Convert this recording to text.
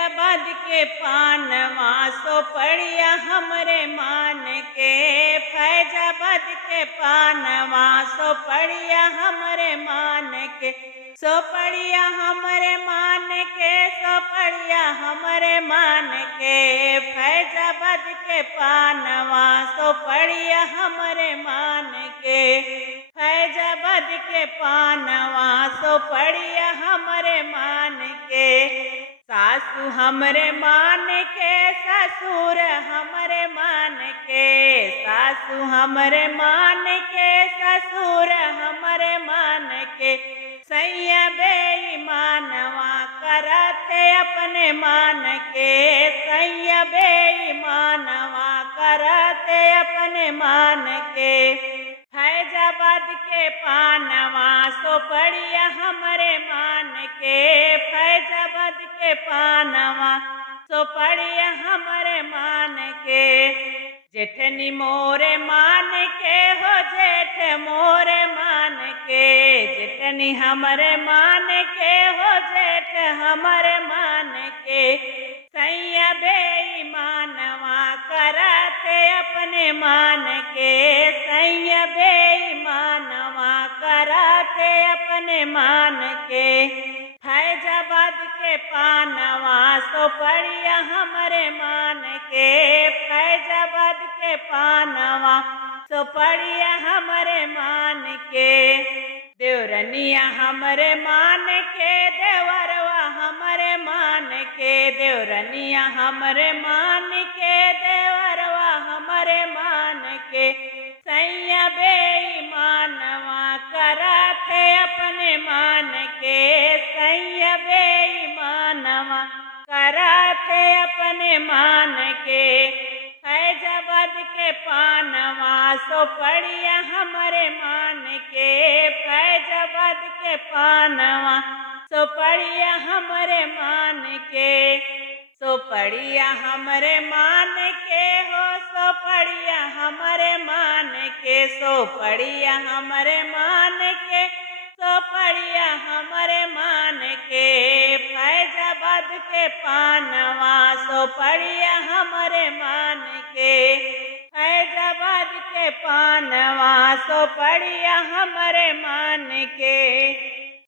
फैजाबाद के पानवा सो पड़िया हमरे मान के, फैजाबाद के पानवा सो पड़िया हमरे मान के, सो पड़िया हमरे मान के, सो पड़िया हमरे मान के, फैजाबाद के पानवा सो पड़िया हमरे मान के, फैजाबाद के पानवा सो पड़िया हमरे मान के, सासू हमरे मान के, ससुर हमरे मान के, सासू हमरे मान के, ससुर हमरे मान के, सैया बेईमानवा करते अपने मान के, सैया बेईमानवा करते अपने मान के, फैजाबाद के पानवा सो पड़िया हमरे मान के, फैजाबाद के पानवा सो पड़िया हमरे मान के, जेठनी मोरे मान के हो जेठ मोरे मान के, जेठनी हमरे मान के हो जेठ हमरे मान के, सैया बेईमानवा करते अपने मान के, सैया बेईमानवा करते अपने मान के, फैजाबाद के पानवा सो पड़िया हमरे मान के, फैजाबाद के पानवा सो पड़िया हमरे मान के, देवरनिया हमरे मान के, देवरवा हमरे मान के, देवरनिया हमरे मान के, देवरवा हमरे मान के, सैया बेईमानवा करते अपने मान के, सैया बेईमानवा करते अपने मान के, फैजाबाद के पानवा सो पड़िया हमरे मान के, फैजाबाद के पानवा सो पड़िया हमरे मान के, सो पड़िया हमरे मान के हो, सो पड़िया हमरे मान के, सो पड़िया हमरे मान के, सो पड़िया हमरे मान के, फैजाबाद के पानवा सो पड़िया हमरे मान के, फैजाबाद के पानवा सो पड़िया हमरे मान के।